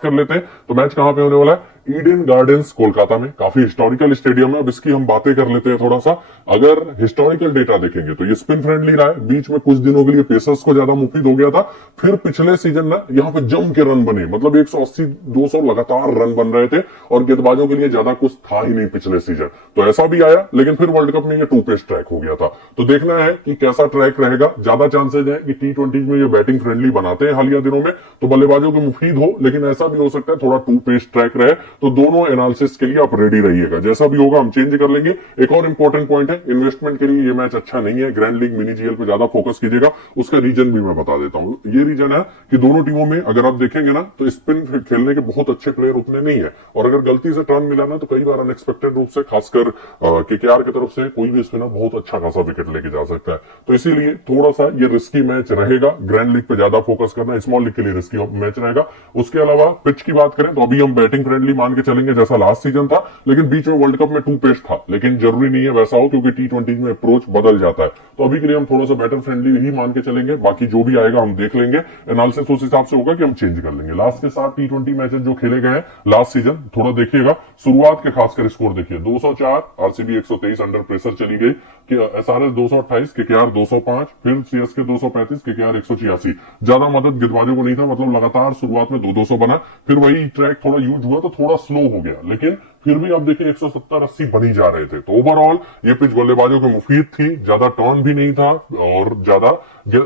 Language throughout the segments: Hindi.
कर लेते हैं तो मैच कहां पे होने वाला है? ईडन गार्डन्स कोलकाता में। काफी हिस्टोरिकल स्टेडियम है। अब इसकी हम बातें कर लेते हैं थोड़ा सा। अगर हिस्टोरिकल डेटा देखेंगे तो ये स्पिन फ्रेंडली रहा है। बीच में कुछ दिनों के लिए पेसर्स को ज्यादा मुफीद हो गया था। फिर पिछले सीजन ना यहाँ पे जम के रन बने, मतलब 180-200 लगातार रन बन रहे थे और गेंदबाजों के लिए ज्यादा कुछ था ही नहीं पिछले सीजन। तो ऐसा भी आया, लेकिन फिर वर्ल्ड कप में ये टू पेस ट्रैक हो गया था। तो देखना है कि कैसा ट्रैक रहेगा। ज्यादा चांसेज है कि T20 में ये बैटिंग फ्रेंडली बनाते हैं हालिया दिनों में, तो बल्लेबाजों को मुफीद हो, लेकिन ऐसा भी हो सकता है थोड़ा टू पेस ट्रैक रहे। तो दोनों एनालिसिस के लिए आप रेडी रहिएगा। जैसा भी होगा हम चेंज कर लेंगे। एक और इंपॉर्टेंट पॉइंट है, इन्वेस्टमेंट के लिए ये मैच अच्छा नहीं है। ग्रैंड लीग मिनी जीएल पे ज्यादा फोकस कीजिएगा। उसका रीजन भी मैं बता देता हूं। ये रीजन है कि दोनों टीमों में अगर आप देखेंगे ना तो स्पिन खेलने के बहुत अच्छे प्लेयर उतने नहीं है, और अगर गलती से टर्न मिला ना तो कई बार अनएक्सपेक्टेड रूप से, खासकर केकेआर की तरफ से कोई भी स्पिनर बहुत अच्छा खासा विकेट लेके जा सकता है। तो इसीलिए थोड़ा सा ये रिस्की मैच रहेगा। ग्रैंड लीग पे ज्यादा फोकस करना, स्मॉल लीग के लिए रिस्की मैच रहेगा। उसके अलावा पिच की बात करें तो अभी हम बैटिंग फ्रेंडली मान के चलेंगे जैसा लास्ट सीजन था, लेकिन बीच में वर्ल्ड कप में टू पेस था। लेकिन जरूरी नहीं है वैसा हो, क्योंकि T20 में अप्रोच बदल जाता है। तो अभी के लिए हम थोड़ा सा बैटर फ्रेंडली ही मान के चलेंगे। बाकी जो भी आएगा हम देख लेंगे, एनालिसिस उस हिसाब से होगा कि हम चेंज कर लेंगे। लास्ट के साथ T20 मैचेस जो खेले गए हैं लास्ट सीजन, थोड़ा देखिएगा। शुरुआत के खासकर स्कोर देखिए, 204, आरसीबी 123 अंडर प्रेशर चली गई, एसआरएच 228, केकेआर 205, फिर सीएसके 235, केकेआर 186। ज्यादा मदद गेंदबाजों को नहीं था, मतलब लगातार शुरुआत में 200 बना। फिर वही ट्रैक थोड़ा यूज हुआ तो थोड़ा स्लो हो गया, लेकिन फिर भी आप देखिए 170-80 बनी जा रहे थे। तो ओवरऑल ये पिच बल्लेबाजों को मुफीद थी, ज्यादा टर्न भी नहीं था और ज्यादा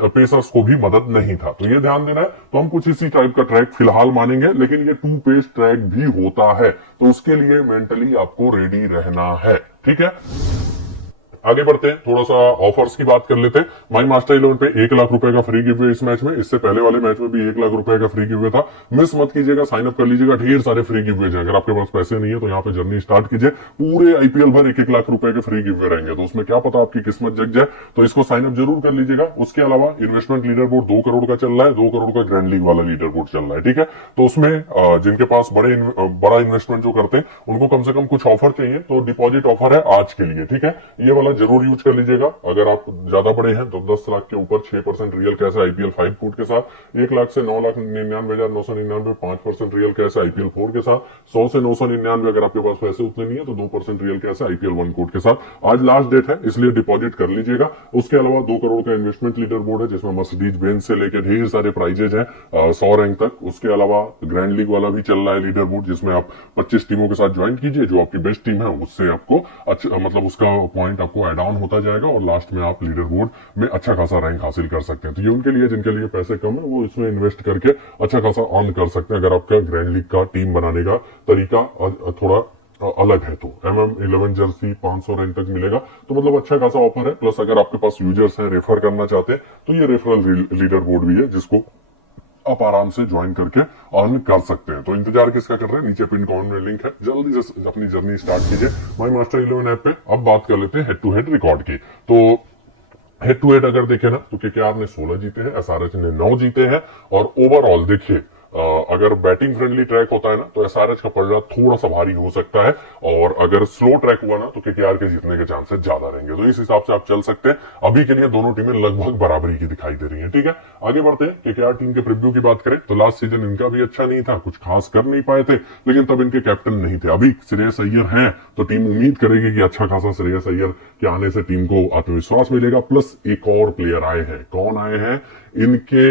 पेसर्स को भी मदद नहीं था। तो ये ध्यान देना है। तो हम कुछ इसी टाइप का ट्रैक फिलहाल मानेंगे, लेकिन ये टू पेस ट्रैक भी होता है, तो उसके लिए मेंटली आपको रेडी रहना है। ठीक है, आगे बढ़ते हैं, थोड़ा सा ऑफर्स की बात कर लेते हैं। माई मास्टर 11 पे 1 लाख रुपए का फ्री गिव इस मैच में। इससे पहले वाले मैच में भी 1 लाख रुपए का फ्री गिव था। मिस मत कीजिएगा, साइन अप कर लीजिएगा। ढेर सारे फ्री गिव है। अगर आपके पास पैसे नहीं है तो यहाँ पे जर्नी स्टार्ट कीजिए। पूरे आईपीएल भर 1-1 लाख रुपए के फ्री गिव रहेंगे, तो उसमें क्या पता आपकी किस्मत जग जाए। तो इसको साइन अप जरूर कर लीजिएगा। उसके अलावा इन्वेस्टमेंट लीडर बोर्ड 2 करोड़ का चल रहा है। 2 करोड़ का ग्रैंड लीग वाला लीडर बोर्ड चल रहा है। ठीक है, तो उसमें जिनके पास बड़ा इन्वेस्टमेंट जो करते हैं उनको कम से कम कुछ ऑफर चाहिए, तो डिपॉजिट ऑफर है आज के लिए। ठीक है, ये वाला जरूर यूज कर लीजिए। अगर आप ज्यादा बड़े हैं तो 10 लाख के ऊपर 6% रियल कैश है आईपीएल 5 फुट के साथ। 1 लाख से 9,99,999 5% रियल कैश है आईपीएल 4 के साथ। 100 से 999 अगर आपके पास पैसे उतने नहीं है तो 2% रियल कैश है आईपीएल 1 कोड के साथ। आज लास्ट डेट है, इसलिए डिपॉजिट कर लीजिएगा। उसके अलावा 2 करोड़ का इन्वेस्टमेंट लीडर बोर्ड है, जिसमें मर्सिडीज बेंज से लेकर ढेर सारे प्राइजेज हैं 100 रैंक तक। उसके अलावा ग्रैंड लीग वाला भी चल रहा है लीडर बोर्ड, जिसमें आप 25 टीमों के साथ ज्वाइन कीजिए। जो आपकी बेस्ट टीम है उससे आपको अच्छा, मतलब उसका पॉइंट आपको एड ऑन होता जाएगा और लास्ट में आप लीडर बोर्ड में अच्छा खासा रैंक हासिल कर सकते हैं। तो ये उनके लिए जिनके लिए पैसे कम है, वो इसमें इन्वेस्ट करके अच्छा खासा अर्न कर सकते हैं। अगर आपका ग्रैंड लीग का टीम बनाने का तरीका थोड़ा अलग है तो MM11 जर्सी 500 रैंक तक मिलेगा। तो मतलब अच्छा खासा ऑफर है। प्लस अगर आपके पास यूजर्स हैं, रेफर करना चाहते हैं, तो ये रेफरल लीडर बोर्ड भी है, जिसको आप आराम से ज्वाइन करके अर्न कर सकते हैं। तो इंतजार किसका कर रहे हैं? नीचे पिन कमेंट में लिंक है, जल्दी से अपनी जर्नी स्टार्ट कीजिए माई मास्टर 11 ऐप पे। अब बात कर लेते हैं हेड टू हेड रिकॉर्ड की। तो हेड टू हेड अगर देखे ना तो केकेआर ने 16 जीते हैं, एसआरएच ने 9 जीते हैं। और ओवरऑल देखिए, अगर बैटिंग फ्रेंडली ट्रैक होता है ना तो एसआरएच का पलड़ा थोड़ा सा भारी हो सकता है, और अगर स्लो ट्रैक हुआ ना तो केकेआर के जीतने के चांसेस ज्यादा रहेंगे। तो इस हिसाब से आप चल सकते हैं। अभी के लिए दोनों टीमें लगभग बराबरी की दिखाई दे रही हैं। ठीक है, आगे बढ़ते हैं। केकेआर टीम के प्रीव्यू की बात करें तो लास्ट सीजन इनका भी अच्छा नहीं था, कुछ खास कर नहीं पाए थे, लेकिन तब इनके कैप्टन नहीं थे। अभी श्रेयस अय्यर हैं तो टीम उम्मीद करेगी कि अच्छा खासा श्रेयस अय्यर के आने से टीम को आत्मविश्वास मिलेगा। प्लस एक और प्लेयर आए हैं। कौन आए हैं? इनके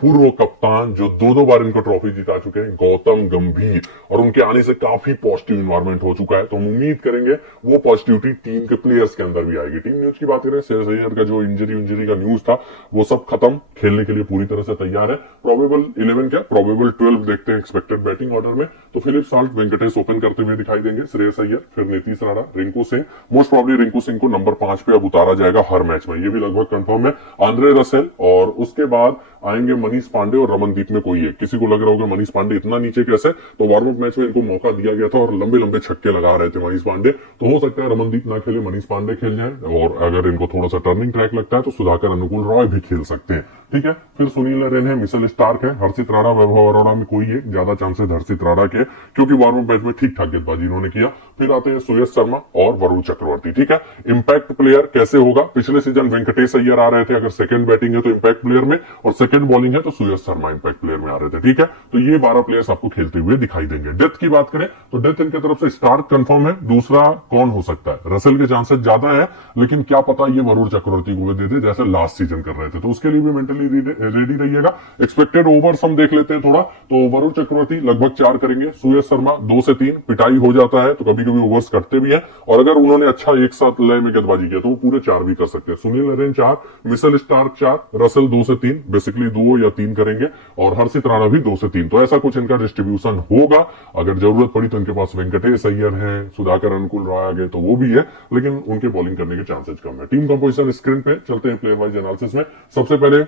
पूर्व कप्तान जो 2 बार इनको ट्रॉफी जिता चुके हैं, गौतम गंभीर, और उनके आने से काफी पॉजिटिव इन्वायरमेंट हो चुका है। तो हम उम्मीद करेंगे वो पॉजिटिविटी टीम के प्लेयर्स के अंदर भी आएगी। टीम न्यूज की बात करें, श्रेयस अय्यर का जो इंजरी का न्यूज था वो सब खत्म, खेलने के लिए पूरी तरह से तैयार है। प्रोबेबल 11 क्या, प्रोबेबल 12 देखते हैं एक्सपेक्टेड बैटिंग ऑर्डर में। तो फिलिप साल्ट, वेंकटेश ओपन करते हुए दिखाई देंगे, श्रेयस अय्यर, फिर नीतीश राणा, रिंकू सिंह। मोस्ट प्रॉब्ली रिंकू सिंह को नंबर 5 पे अब उतारा जाएगा हर मैच में, ये भी लगभग कंफर्म है। आंद्रे रसेल, और उसके बाद आएंगे मनीष पांडे और रमनदीप में कोई एक। किसी को लग रहा होगा मनीष पांडे इतना नीचे कैसे, तो वार्म अप मैच में इनको मौका दिया गया था और लंबे लंबे छक्के लगा रहे थे मनीष पांडे। तो हो सकता है रमनदीप ना खेले, मनीष पांडे खेल जाए, और अगर इनको थोड़ा सा टर्निंग ट्रैक लगता है तो सुधाकर अनुकूल रॉय भी खेल सकते हैं। ठीक है। फिर सुनील नरेन है, मिशेल स्टार्क है, हर्षित राणा, वैभव अरोड़ा में कोई है ज्यादा चांसेस हर्षित राणा के, क्योंकि वार्म अप मैच में ठीक ठाक गेंदबाजी इन्होंने किया। फिर आते हैं सुयश शर्मा और वरुण चक्रवर्ती, ठीक है। इंपैक्ट प्लेयर कैसे होगा, पिछले सीजन वेंकटेश अय्यर आ रहे थे, अगर सेकंड बैटिंग है तो इंपैक्ट प्लेयर में, और सेकंड बॉलिंग है तो सुयश शर्मा इंपैक्ट प्लेयर में आ रहे थे, ठीक है। तो ये 12 प्लेयर्स आपको खेलते हुए दिखाई देंगे। डेथ की बात करें तो डेथ इनकी तरफ से स्टार्क कंफर्म है, दूसरा कौन हो सकता है, रसेल के चांसेस ज्यादा है, लेकिन क्या पता ये वरुण चक्रवर्ती को दे दे जैसे लास्ट सीजन कर रहे थे, तो उसके लिए भी मेंटली रेडी रहिएगा। एक्सपेक्टेड ओवर्स हम देख लेते हैं थोड़ा, तो वरुण चक्रवर्ती लगभग 4 करेंगे, सुयश शर्मा 2 से 3, पिटाई हो जाता है तो कभी कभी ओवर्स कटते भी है, और अगर उन्होंने अच्छा एक साथ लय में गेंदबाजी किया तो वो पूरे 4 भी कर सकते हैं। Sunil Narine 4, Mitchell Starc 4, Russell 2 से 3, बेसिकली 2 या 3 करेंगे, और हर्षित राणा भी 2 से 3, तो ऐसा कुछ इनका डिस्ट्रीब्यूशन होगा। अगर जरूरत पड़ी तो इनके पास वेंकटेश अय्यर है, सुधाकर अनुकूल रॉय आगे तो वो भी है, लेकिन उनके बॉलिंग करने के चांसेस कम है। टीम कंपोजिशन स्क्रीन पे चलते हैं प्लेयर वाइज एनालिसिस में। सबसे पहले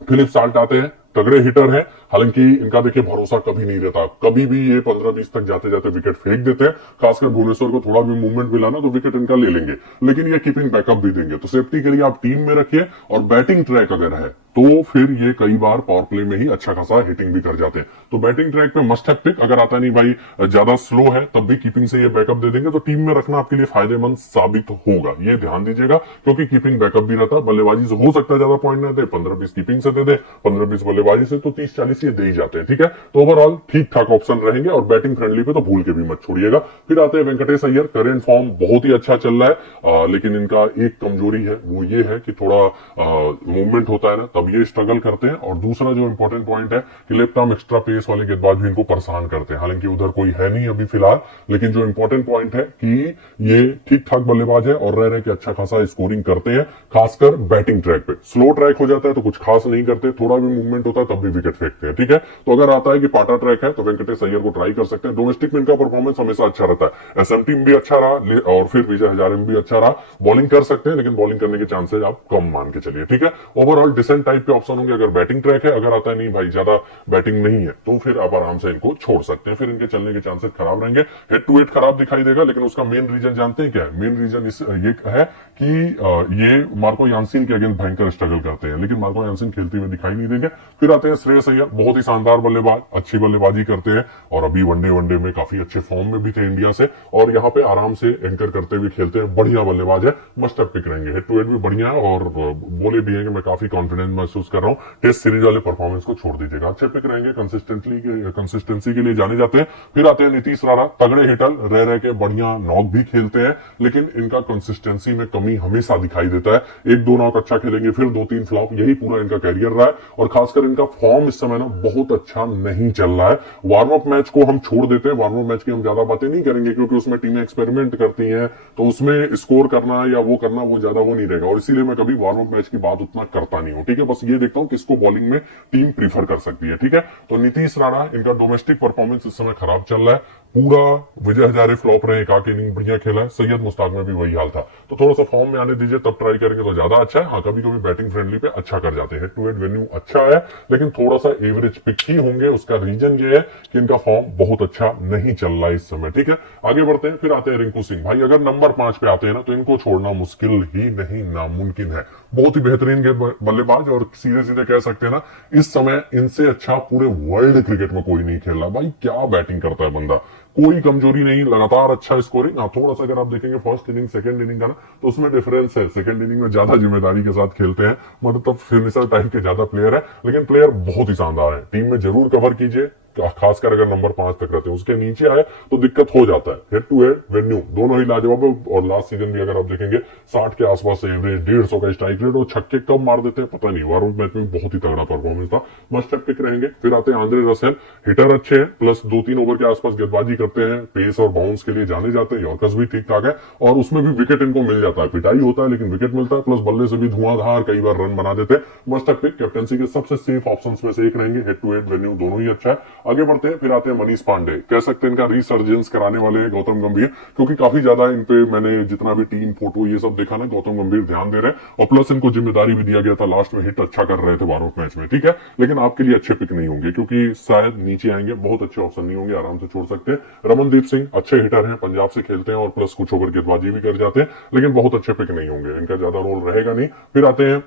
फिलिप साल्ट आते हैं, तगड़े हिटर हैं, हालांकि इनका देखिए भरोसा कभी नहीं रहता, कभी भी ये 15-20 तक जाते जाते विकेट फेंक देते हैं, खासकर भुवनेश्वर को थोड़ा भी मूवमेंट मिला ना तो विकेट इनका ले लेंगे, लेकिन ये कीपिंग बैकअप भी देंगे, तो सेफ्टी के लिए आप टीम में रखिए। और बैटिंग ट्रैक अगर है तो फिर ये कई बार पावर प्ले में ही अच्छा खासा हिटिंग भी कर जाते हैं, तो बैटिंग ट्रैक पे मस्ट हैव पिक। अगर आता नहीं भाई ज्यादा स्लो है तब भी कीपिंग से ये बैकअप दे देंगे, तो टीम में रखना आपके लिए फायदेमंद साबित होगा, ये ध्यान दीजिएगा, क्योंकि कीपिंग बैकअप भी रहता है। बल्लेबाजी से हो सकता है ज्यादा पॉइंट न दे, 15-20 कीपिंग से दे दे, 15-20 बल्लेबाजी से, तो 30-40 ये दे ही जाते हैं, ठीक है। तो ओवरऑल ठीक ठाक ऑप्शन रहेंगे, और बैटिंग फ्रेंडली पे तो भूल के भी मत छोड़िएगा। फिर आते हैं वेंकटेश अय्यर, करेंट फॉर्म बहुत ही अच्छा चल रहा है, लेकिन इनका एक कमजोरी है, वो ये है कि थोड़ा मूवमेंट होता है ना तब ये स्ट्रगल करते हैं, और दूसरा जो इंपॉर्टेंट पॉइंट है कि लेफ्ट आर्म एक्स्ट्रा पेस वाले गेंदबाज भी इनको परेशान करते हैं, हालांकि उधर कोई है नहीं अभी फिलहाल, लेकिन जो इंपॉर्टेंट पॉइंट है कि ये ठीक ठाक बल्लेबाज है और रह रहे कि अच्छा खासा स्कोरिंग करते हैं, खासकर बैटिंग ट्रैक पे। स्लो ट्रैक हो जाता है तो कुछ खास नहीं करते, थोड़ा भी मूवमेंट होता है तब भी विकेट फेंकते हैं, ठीक है। तो अगर आता है कि पाटा ट्रैक है तो वेंकटेश अय्यर को ट्राई कर सकते हैं। डोमेस्टिक में इनका परफॉर्मेंस हमेशा अच्छा रहता है, एसएमटी में भी अच्छा रहा और फिर विजय हजारे में भी अच्छा रहा, बॉलिंग कर सकते हैं, लेकिन बॉलिंग करने के चांसेस आप कम मान के चलिए, ठीक है। ओवरऑल डिसेंट टाइप के ऑप्शन होंगे अगर बैटिंग ट्रैक है, अगर आता है नहीं भाई ज्यादा बैटिंग नहीं है तो फिर आप आराम से इनको छोड़ सकते हैं, फिर इनके चलने के चांसेस खराब रहेंगे। हेड टू हेड खराब दिखाई देगा, लेकिन उसका मेन रीजन जानते हैं क्या है? मेन रीजन ये है कि ये मार्को यानसीन के अगेंस्ट भयंकर स्ट्रगल करते हैं, लेकिन मार्को यानसीन खेलते हुए दिखाई नहीं देंगे। फिर आते हैं श्रेयस अय्यर, बहुत ही शानदार बल्लेबाज, अच्छी बल्लेबाजी करते हैं, और अभी वनडे में काफी अच्छे फॉर्म में भी थे इंडिया से, और यहाँ पे आराम से एंकर करते हुए खेलते हैं, बढ़िया बल्लेबाज है, मस्ट हैव पिक रहेंगे। हेड टू हेड भी बढ़िया है, और बोले भी है कि मैं काफी कॉन्फिडेंस महसूस कर रहा हूँ। टेस्ट सीरीज वाले परफॉर्मेंस को छोड़ दीजिएगा, अच्छे पिक रहेंगे, कंसिस्टेंसी के लिए जाने जाते हैं। फिर आते हैं नीतीश राणा, तगड़े हिटर, रह के बढ़िया नॉक भी खेलते हैं, लेकिन इनका कंसिस्टेंसी में कमी हमेशा दिखाई देता है, 1-2 नॉक अच्छा खेलेंगे फिर 2-3 फ्लॉप, यही पूरा इनका कैरियर रहा है। और खासकर इनका फॉर्म इस समय ना बहुत अच्छा नहीं चल रहा है। वार्म अप मैच को हम छोड़ देते हैं, वार्म अप मैच की हम ज्यादा बातें नहीं करेंगे, क्योंकि उसमें टीमें एक्सपेरिमेंट करती हैं, तो उसमें स्कोर करना या वो करना वो ज्यादा वो नहीं रहेगा, और इसीलिए मैं कभी वार्म अप मैच की बात उतना करता नहीं हूं, ठीक है। बस ये देखता हूं किसको बॉलिंग में टीम प्रीफर कर सकती है, ठीक है। तो नीतीश राणा, इनका डोमेस्टिक परफॉर्मेंस इस समय खराब चल रहा है, पूरा विजय हजारे फ्लॉप रहे, एक आके इनिंग बढ़िया खेला है, सैयद मुश्ताक में भी वही हाल था, तो थोड़ा सा फॉर्म में आने दीजिए, तब ट्राई करेंगे तो ज्यादा अच्छा है। हाँ, कभी कभी बैटिंग फ्रेंडली पे अच्छा कर जाते हैं, हेड टू हेड वेन्यू अच्छा है, लेकिन थोड़ा सा एवरेज पिक ही होंगे। उसका रीजन ये है कि इनका फॉर्म बहुत अच्छा नहीं चल रहा है इस समय, ठीक है। आगे बढ़ते हैं, फिर आते हैं रिंकू सिंह, भाई अगर नंबर 5 पे आते हैं ना तो इनको छोड़ना मुश्किल ही नहीं नामुमकिन है, बहुत ही बेहतरीन बल्लेबाज, और सीधे सीधे कह सकते हैं ना इस समय इनसे अच्छा पूरे वर्ल्ड क्रिकेट में कोई नहीं खेल रहा। भाई क्या बैटिंग करता है बंदा, कोई कमजोरी नहीं, लगातार अच्छा स्कोरिंग। हाँ, थोड़ा सा अगर आप देखेंगे फर्स्ट इनिंग सेकंड इनिंग का ना तो उसमें डिफरेंस है, सेकंड इनिंग में ज्यादा जिम्मेदारी के साथ खेलते हैं, मतलब फिनिशर टाइप के ज्यादा प्लेयर है, लेकिन प्लेयर बहुत ही शानदार है। टीम में जरूर कवर कीजिए, खासकर अगर नंबर 5 तक रहते हैं, उसके नीचे आए तो दिक्कत हो जाता है। हेड टू हेड वेन्यू दोनों ही लाजवाब है, और लास्ट सीजन भी अगर आप देखेंगे 60 के आसपास से एवरेज, 150 का स्ट्राइक रेट, और छक्के कब मार देते हैं पता नहीं, वार्म मैच में बहुत ही तगड़ा परफॉर्मेंस था, मस्ट हैव पिक रहेंगे। फिर आते हैं आंद्रे रसेल, हिटर अच्छे हैं, प्लस 2-3 ओवर के आसपास गेंदबाजी करते हैं, पेस और बाउंस के लिए जाने जाते हैं, यॉर्कर्स भी ठीक ठाक है, और उसमें भी विकेट इनको मिल जाता है, पिटाई होता है लेकिन विकेट मिलता है, प्लस बल्ले से भी धुआंधार कई बार रन बना देते हैं, मस्ट हैव पिक। कैप्टनसी के सबसे सेफ ऑप्शंस में से एक रहेंगे, हेड टू हेड वेन्यू दोनों ही अच्छा है। आगे बढ़ते हैं, फिर आते हैं मनीष पांडे, कह सकते हैं इनका रिसर्जेंस कराने वाले हैं गौतम गंभीर, क्योंकि काफी ज्यादा इन पे मैंने जितना भी टीम फोटो ये सब देखा ना, गौतम गंभीर ध्यान दे रहे हैं, और प्लस इनको जिम्मेदारी भी दिया गया था, लास्ट में हिट अच्छा कर रहे थे वार्म अप मैच में, ठीक है। लेकिन आपके लिए अच्छे पिक नहीं होंगे, क्योंकि शायद नीचे आएंगे, बहुत अच्छे ऑप्शन नहीं होंगे, आराम से छोड़ सकते हैं। रमनदीप सिंह अच्छे हिटर हैं, पंजाब से खेलते हैं, और प्लस कुछ ओवर गेंदबाजी भी कर जाते हैं, लेकिन बहुत अच्छे पिक नहीं होंगे, इनका ज्यादा रोल रहेगा नहीं। फिर आते हैं